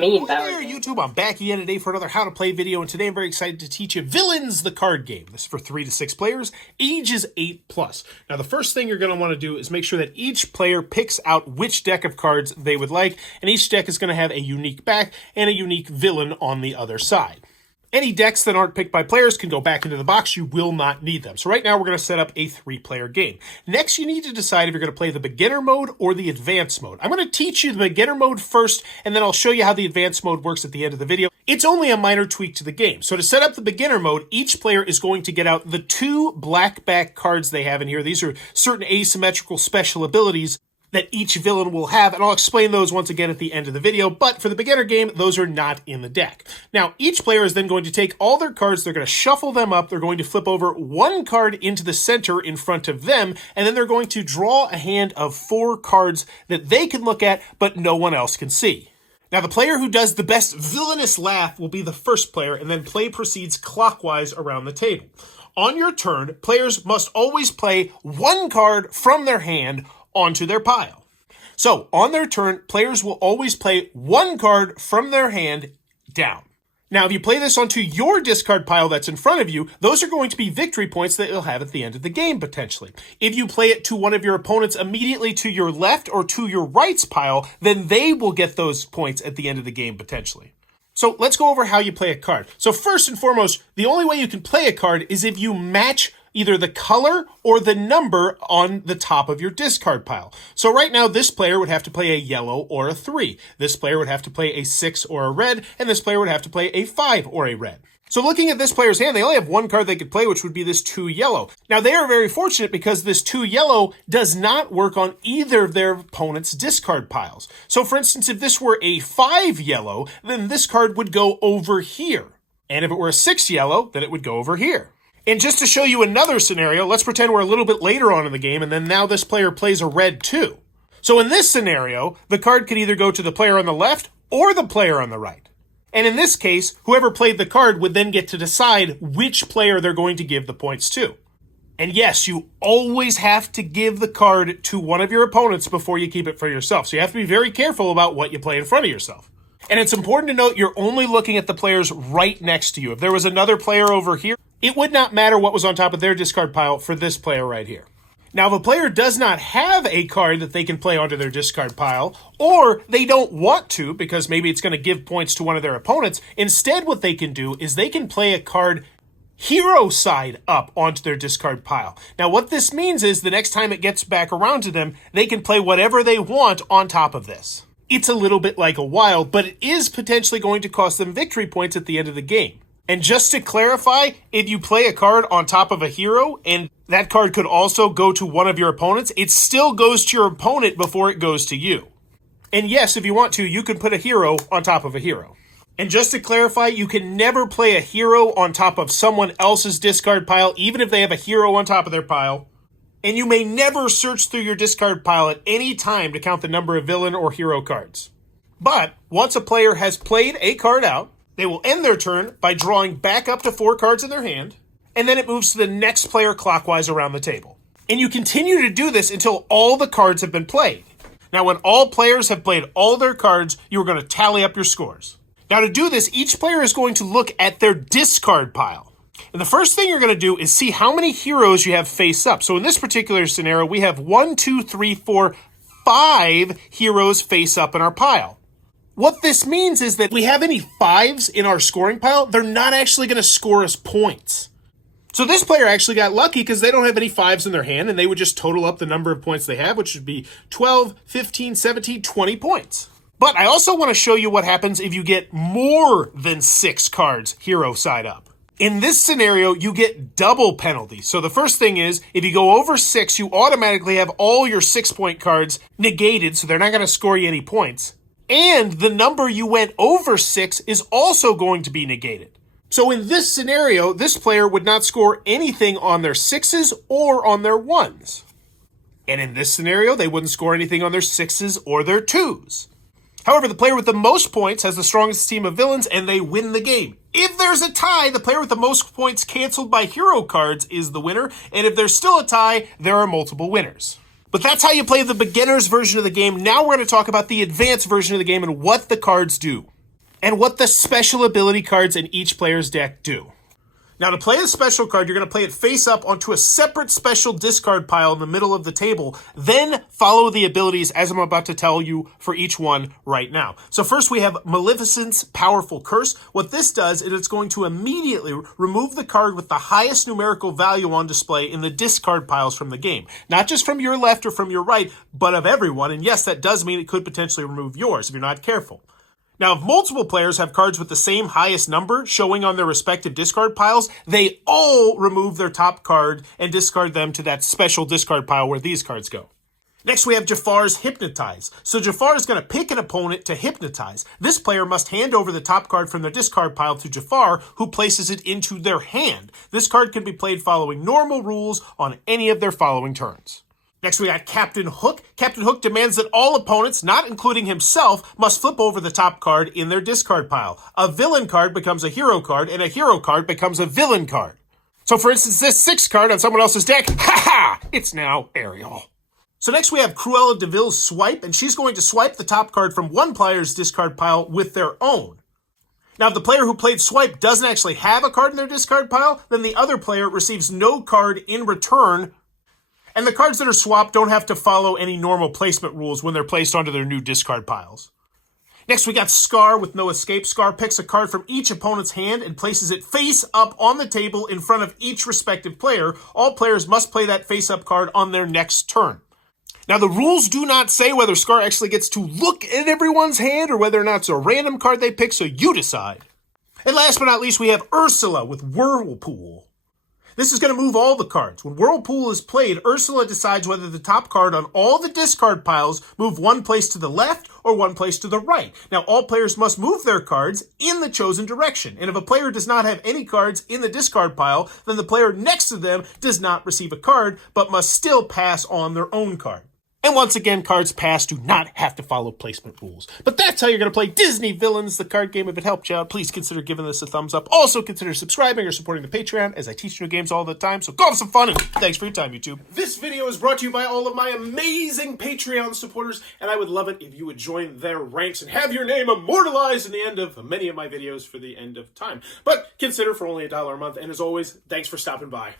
mean, Hey there, YouTube. I'm back again today for another How to Play video, and today I'm very excited to teach you Villains, the card game. This is for 3 to 6 players, ages 8+. Now, the first thing you're going to want to do is make sure that each player picks out which deck of cards they would like, and each deck is going to have a unique back and a unique villain on the other side. Any decks that aren't picked by players can go back into the box. You will not need them. So right now we're going to set up a 3-player game. Next, you need to decide if you're going to play the beginner mode or the advanced mode. I'm going to teach you the beginner mode first, and then I'll show you how the advanced mode works at the end of the video. It's only a minor tweak to the game. So to set up the beginner mode, each player is going to get out the 2 black back cards they have in here. These are certain asymmetrical special abilities that each villain will have, and I'll explain those once again at the end of the video, but for the beginner game, those are not in the deck. Now, each player is then going to take all their cards, they're going to shuffle them up, they're going to flip over 1 card into the center in front of them, and then they're going to draw a hand of 4 cards that they can look at, but no one else can see. Now, the player who does the best villainous laugh will be the first player, and then play proceeds clockwise around the table. On your turn, players must always play 1 card from their hand onto their pile. So, on their turn, players will always play 1 card from their hand down. Now, if you play this onto your discard pile that's in front of you, those are going to be victory points that you'll have at the end of the game, potentially. If you play it to one of your opponents immediately to your left or to your right's pile, then they will get those points at the end of the game, potentially. So, let's go over how you play a card. So, first and foremost, the only way you can play a card is if you match either the color or the number on the top of your discard pile. So right now, this player would have to play a yellow or a 3. This player would have to play a 6 or a red, and this player would have to play a 5 or a red. So looking at this player's hand, they only have 1 card they could play, which would be this 2 yellow. Now they are very fortunate because this 2 yellow does not work on either of their opponent's discard piles. So for instance, if this were a 5 yellow, then this card would go over here. And if it were a 6 yellow, then it would go over here. And just to show you another scenario, let's pretend we're a little bit later on in the game, and then now this player plays a red 2. So in this scenario, the card could either go to the player on the left or the player on the right. And in this case, whoever played the card would then get to decide which player they're going to give the points to. And yes, you always have to give the card to one of your opponents before you keep it for yourself. So you have to be very careful about what you play in front of yourself. And it's important to note you're only looking at the players right next to you. If there was another player over here, it would not matter what was on top of their discard pile for this player right here. Now, if a player does not have a card that they can play onto their discard pile, or they don't want to because maybe it's going to give points to one of their opponents, instead what they can do is they can play a card hero side up onto their discard pile. Now, what this means is the next time it gets back around to them, they can play whatever they want on top of this. It's a little bit like a wild, but it is potentially going to cost them victory points at the end of the game. And just to clarify, if you play a card on top of a hero, and that card could also go to one of your opponents, it still goes to your opponent before it goes to you. And yes, if you want to, you can put a hero on top of a hero. And just to clarify, you can never play a hero on top of someone else's discard pile, even if they have a hero on top of their pile. And you may never search through your discard pile at any time to count the number of villain or hero cards. But once a player has played a card out, they will end their turn by drawing back up to 4 cards in their hand, and then it moves to the next player clockwise around the table. And you continue to do this until all the cards have been played. Now, when all players have played all their cards, you're going to tally up your scores. Now, to do this, each player is going to look at their discard pile. And the first thing you're going to do is see how many heroes you have face up. So in this particular scenario, we have 1, 2, 3, 4, 5 heroes face up in our pile. What this means is that if we have any 5s in our scoring pile, they're not actually going to score us points. So this player actually got lucky because they don't have any 5s in their hand, and they would just total up the number of points they have, which would be 12, 15, 17, 20 points. But I also want to show you what happens if you get more than 6 cards hero side up. In this scenario, you get double penalty. So the first thing is, if you go over 6, you automatically have all your 6-point cards negated, so they're not going to score you any points. And the number you went over 6 is also going to be negated. So in this scenario, this player would not score anything on their 6s or on their 1s. And in this scenario, they wouldn't score anything on their 6s or their 2s. However, the player with the most points has the strongest team of villains, and they win the game. If there's a tie, the player with the most points canceled by hero cards is the winner, and if there's still a tie, there are multiple winners. But that's how you play the beginner's version of the game. Now we're going to talk about the advanced version of the game and what the cards do. and what the special ability cards in each player's deck do. Now, to play a special card, you're going to play it face up onto a separate special discard pile in the middle of the table. Then follow the abilities as I'm about to tell you for each one right now. So first we have Maleficent's Powerful Curse. What this does is it's going to immediately remove the card with the highest numerical value on display in the discard piles from the game. Not just from your left or from your right, but of everyone. And yes, that does mean it could potentially remove yours if you're not careful. Now, if multiple players have cards with the same highest number showing on their respective discard piles, they all remove their top card and discard them to that special discard pile where these cards go. Next, we have Jafar's Hypnotize. So Jafar is going to pick an opponent to hypnotize. This player must hand over the top card from their discard pile to Jafar, who places it into their hand. This card can be played following normal rules on any of their following turns. Next, we got Captain Hook. Captain Hook demands that all opponents, not including himself, must flip over the top card in their discard pile. A villain card becomes a hero card, and a hero card becomes a villain card. So, for instance, this 6 card on someone else's deck, it's now Ariel. So next we have Cruella de Vil's Swipe, and she's going to swipe the top card from one player's discard pile with their own. Now, if the player who played Swipe doesn't actually have a card in their discard pile, then the other player receives no card in return. And the cards that are swapped don't have to follow any normal placement rules when they're placed onto their new discard piles. Next, we got Scar with No Escape. Scar picks a card from each opponent's hand and places it face up on the table in front of each respective player. All players must play that face-up card on their next turn. Now, the rules do not say whether Scar actually gets to look at everyone's hand or whether or not it's a random card they pick, so you decide. And last but not least, we have Ursula with Whirlpool. This is going to move all the cards. When Whirlpool is played, Ursula decides whether the top card on all the discard piles move one place to the left or one place to the right. Now, all players must move their cards in the chosen direction. And if a player does not have any cards in the discard pile, then the player next to them does not receive a card, but must still pass on their own card. And once again, cards passed do not have to follow placement rules. But that's how you're going to play Disney Villains, the card game. If it helped you out, please consider giving this a thumbs up. Also, consider subscribing or supporting the Patreon, as I teach new games all the time. So go have some fun, and thanks for your time, YouTube. This video is brought to you by all of my amazing Patreon supporters, and I would love it if you would join their ranks and have your name immortalized in the end of many of my videos for the end of time. But consider for only $1 a month, and as always, thanks for stopping by.